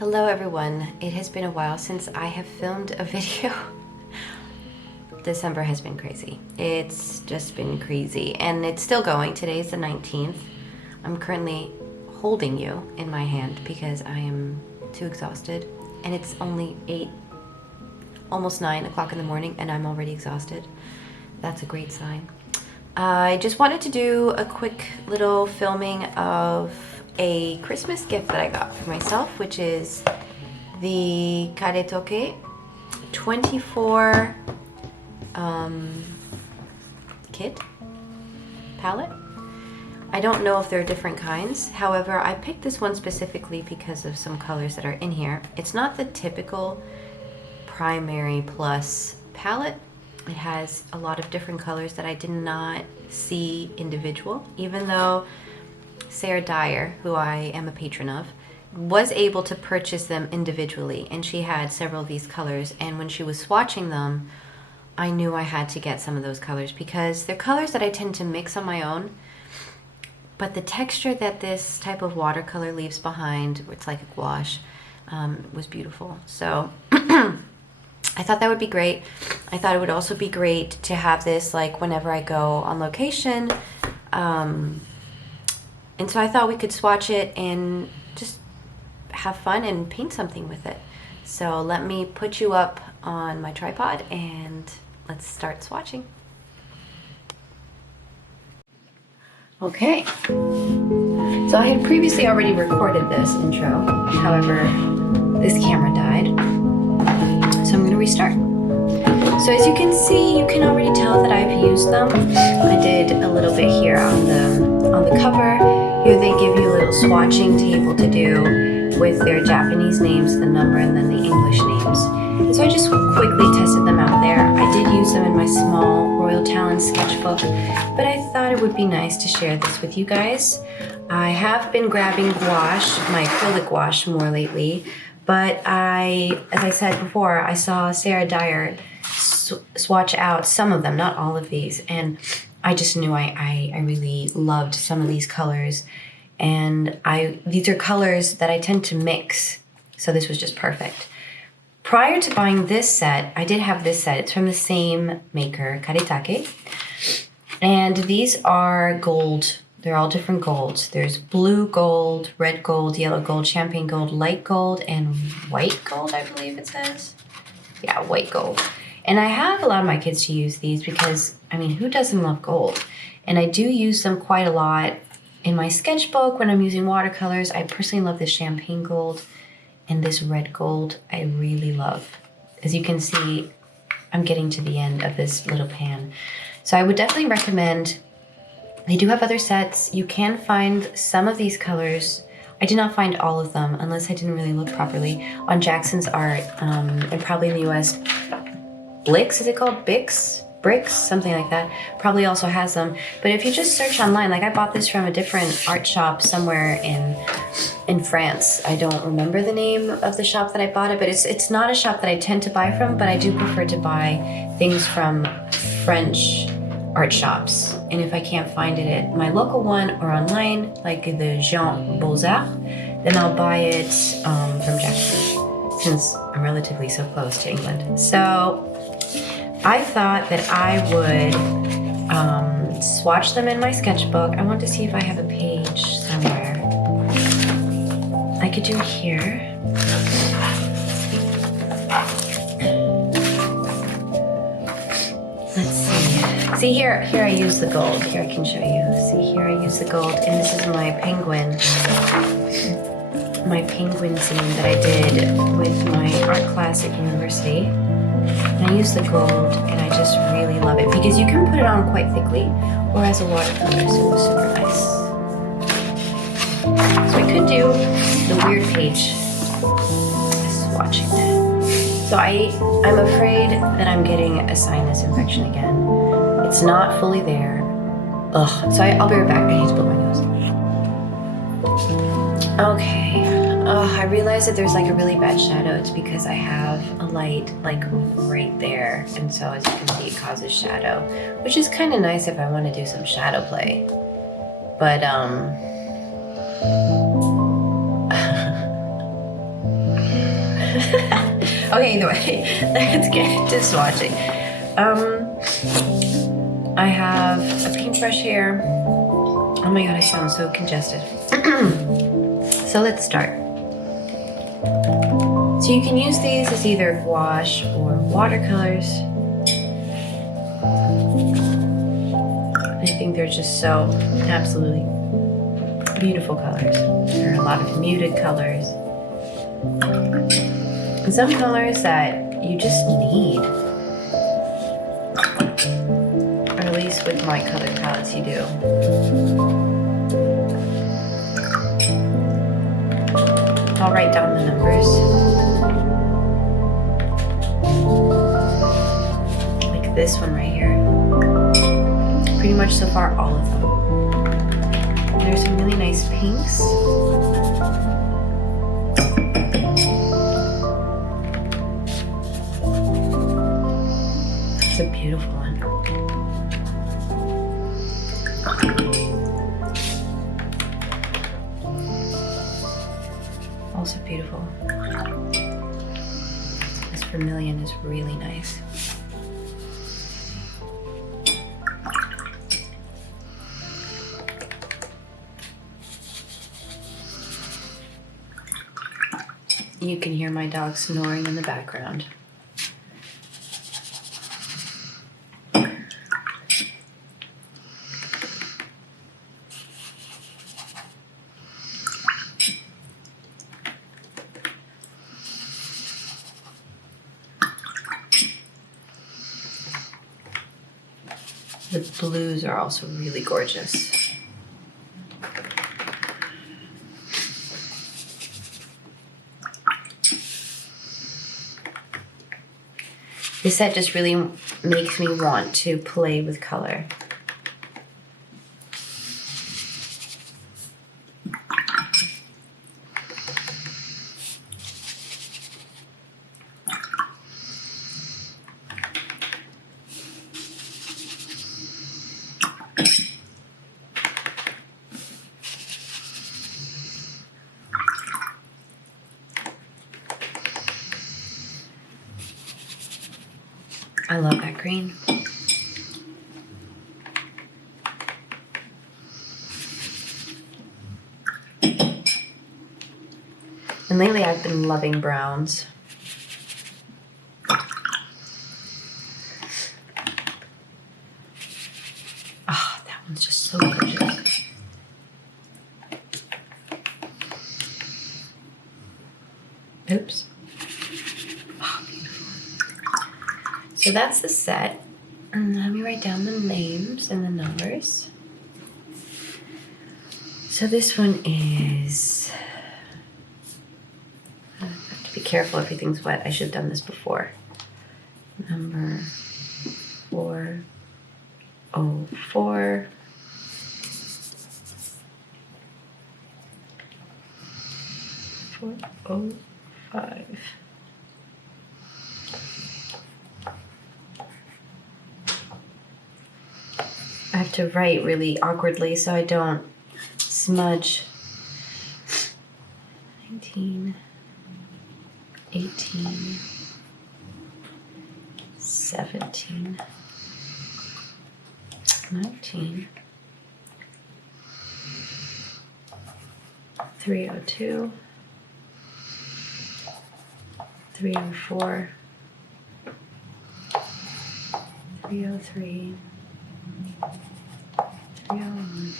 Hello everyone. It has been a while since I have filmed a video. December has been crazy. It's just been crazy and it's still going. Today's the 19th. I'm currently holding you in my hand because I am too exhausted and it's only 8, almost 9 o'clock in the morning and I'm already exhausted. That's a great sign. I just wanted to do a quick little filming of a Christmas gift that I got for myself, which is the therapeutic 24 kit palette. I don't know if there are different kinds. However, I picked this one specifically because of some colors that are in here. It's not the typical primary plus palette. It has a lot of different colors that I did not see individual, even though Sarah Dyer, who I am a patron of, was able to purchase them individually, and she had several of these colors, and when she was swatching them, I knew I had to get some of those colors because they're colors that I tend to mix on my own, but the texture that this type of watercolor leaves behind, it's like a gouache, was beautiful. So I thought that would be great. I thought it would also be great to have this like whenever I go on location. And so I thought we could swatch it and just have fun and paint something with it. So let me put you up on my tripod and let's start swatching. Okay, so I had previously already recorded this intro. However, this camera died. So I'm gonna restart. So as you can see, you can already tell that I've used them. I did a little bit here on the cover. Here they give you a little swatching table to do with their Japanese names, the number, and then the English names. And so I just quickly tested them out there. I did use them in my small Royal Talon sketchbook, but I thought it would be nice to share this with you guys. I have been grabbing gouache, my acrylic gouache more lately, but as I said before, I saw Sarah Dyer swatch out some of them, not all of these, and I just knew I really loved some of these colors, and these are colors that I tend to mix, so this was just perfect. Prior to buying this set, I did have this set. It's from the same maker, Karitake, and these are gold. They're all different golds. There's blue gold, red gold, yellow gold, champagne gold, light gold, and white gold, I believe it says. Yeah, white gold. And I have a lot of my kids to use these because, I mean, who doesn't love gold? And I do use them quite a lot in my sketchbook when I'm using watercolors. I personally love this champagne gold and this red gold I really love. As you can see, I'm getting to the end of this little pan. So I would definitely recommend, they do have other sets. You can find some of these colors. I did not find all of them unless I didn't really look properly on Jackson's Art, and probably in the US, Blix, is it called? Bricks, something like that, probably also has them. But if you just search online, like I bought this from a different art shop somewhere in France. I don't remember the name of the shop that I bought it, but it's not a shop that I tend to buy from, but I do prefer to buy things from French art shops. And if I can't find it at my local one or online, like the Jean Beaux-Arts, then I'll buy it from Jackson, since I'm relatively so close to England. So I thought that I would swatch them in my sketchbook. I want to see if I have a page somewhere. I could do it here. Let's see. See here I use the gold. Here I can show you. See here I use the gold, and this is my penguin scene that I did with my art class at university. And I use the gold, and I just really love it because you can put it on quite thickly or as a watercolor, so it was super nice. So I could do the weird page swatching. So I'm afraid that I'm getting a sinus infection again. It's not fully there. Ugh. So I'll be right back. I need to blow my nose. Okay. I realized that there's like a really bad shadow. It's because I have a light like right there, and so as you can see, it causes shadow, which is kind of nice if I want to do some shadow play. But Okay, either way, let's get to swatching. I have a paintbrush here. Oh my god, I sound so congested. So let's start. So you can use these as either gouache or watercolors. I think they're just so absolutely beautiful colors. There are a lot of muted colors. And some colors that you just need. Or at least with my color palettes you do. I'll write down the numbers. Like this one right here. Pretty much so far all of them. There's some really nice pinks. It's a beautiful one. Also beautiful. This vermilion is really nice. You can hear my dog snoring in the background. The blues are also really gorgeous. This set just really makes me want to play with color. I love that green. And lately I've been loving browns. Oh, that one's just so gorgeous. Oops. Oh, beautiful. So that's the set. And let me write down the names and the numbers. So this one is... I have to be careful, everything's wet. I should have done this before. Number 404. 405. I have to write really awkwardly so I don't smudge. 19, 18, 17, 19, 302, 304, 303, 301,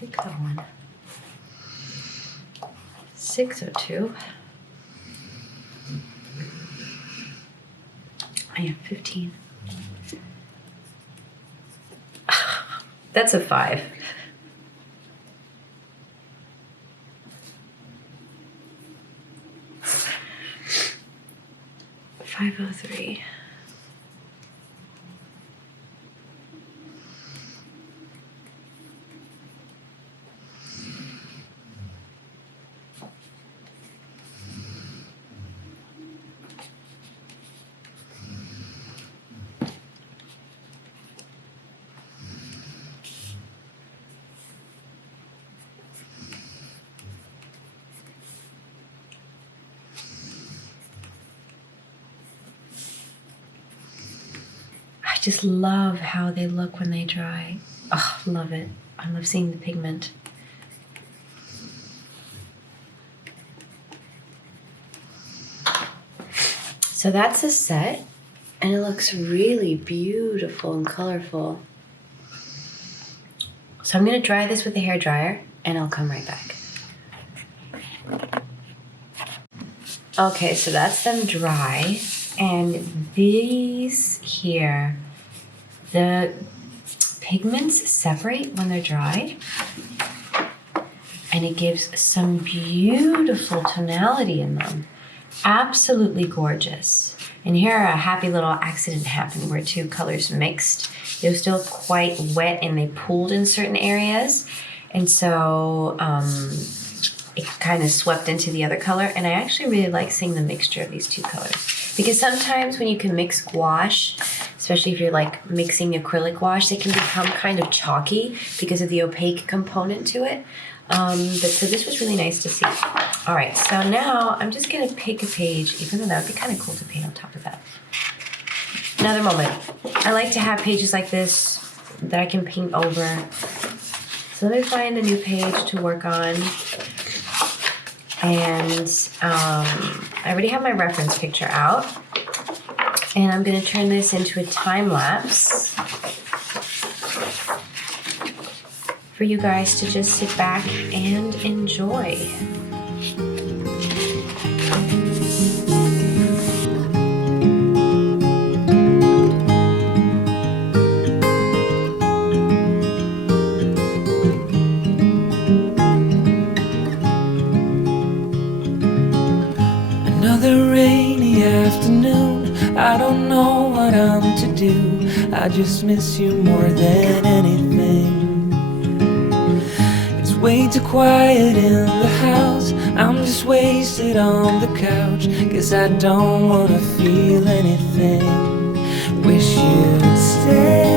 601, 602. I have 15. That's a 5. $503. just love how they look when they dry. Oh, love it. I love seeing the pigment. So that's a set, and it looks really beautiful and colorful. So I'm gonna dry this with the hair dryer, and I'll come right back. Okay, so that's them dry, and these here, the pigments separate when they're dry, and it gives some beautiful tonality in them. Absolutely gorgeous. And here a happy little accident happened where two colors mixed. They were still quite wet and they pooled in certain areas. And so it kind of swept into the other color. And I actually really like seeing the mixture of these two colors. Because sometimes when you can mix gouache, especially if you're like mixing acrylic gouache, they can become kind of chalky because of the opaque component to it. But so this was really nice to see. All right, so now I'm just gonna pick a page, even though that would be kind of cool to paint on top of that. Another moment. I like to have pages like this that I can paint over. So let me find a new page to work on. And I already have my reference picture out. And I'm gonna turn this into a time lapse for you guys to just sit back and enjoy. Another rainy afternoon, I don't know what I'm to do. I just miss you more than anything. It's way too quiet in the house, I'm just wasted on the couch, 'cause I don't wanna feel anything. Wish you'd stayed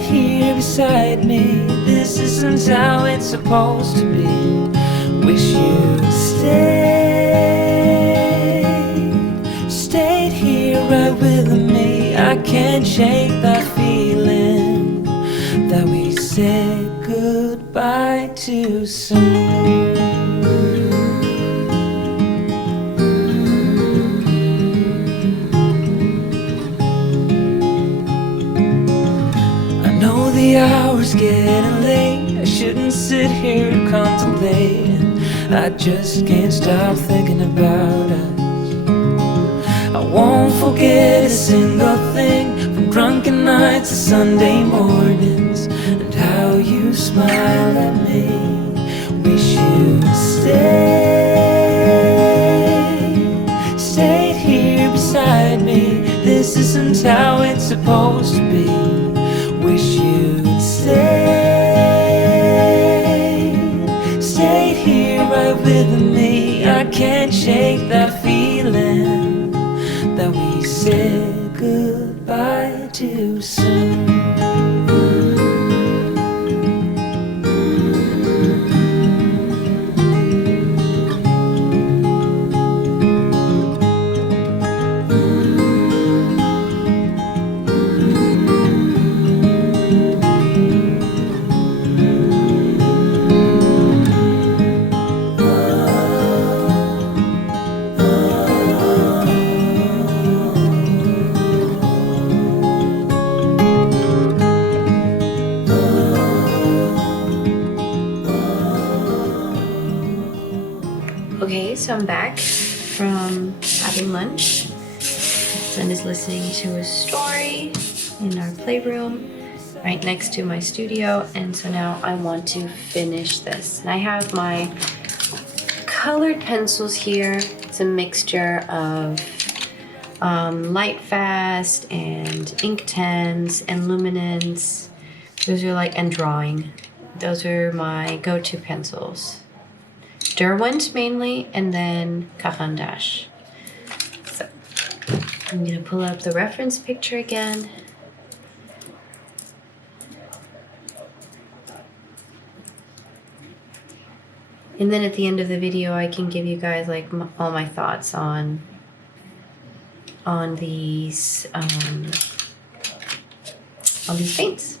here beside me. This isn't how it's supposed to be. Wish you'd stayed here right with me. I can't shake that feeling that we said goodbye too soon. I know the hour's getting late, I shouldn't sit here contemplating. I just can't stop thinking about us. I won't forget a single thing, from drunken nights to Sunday mornings, and how you smile at me. Wish you'd stayed here beside me. This isn't how it's supposed to be. Wish you'd stayed here right with me. I can't shake that feeling that we said goodbye too soon. Okay, so I'm back from having lunch. Son is listening to a story in our playroom right next to my studio, and so now I want to finish this. And I have my colored pencils here. It's a mixture of Light Fast and Inktense and Luminance. Those are like, and drawing. Those are my go-to pencils. Derwent mainly, and then Caran d'Ache. So I'm gonna pull up the reference picture again. And then at the end of the video, I can give you guys like all my thoughts on on these paints.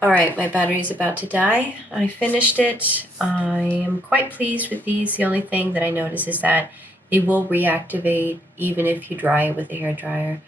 All right, my battery is about to die. I finished it. I am quite pleased with these. The only thing that I notice is that it will reactivate even if you dry it with a hair dryer.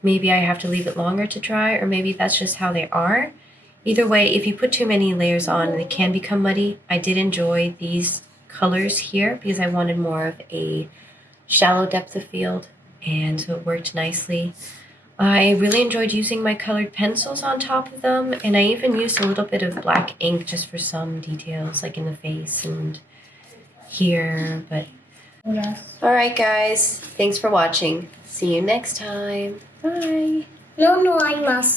Maybe I have to leave it longer to dry, or maybe that's just how they are. Either way, if you put too many layers on, they can become muddy. I did enjoy these colors here because I wanted more of a shallow depth of field, and so it worked nicely. I really enjoyed using my colored pencils on top of them, and I even used a little bit of black ink just for some details, like in the face and here, but... Yes. All right, guys. Thanks for watching. See you next time. Bye. No, I must.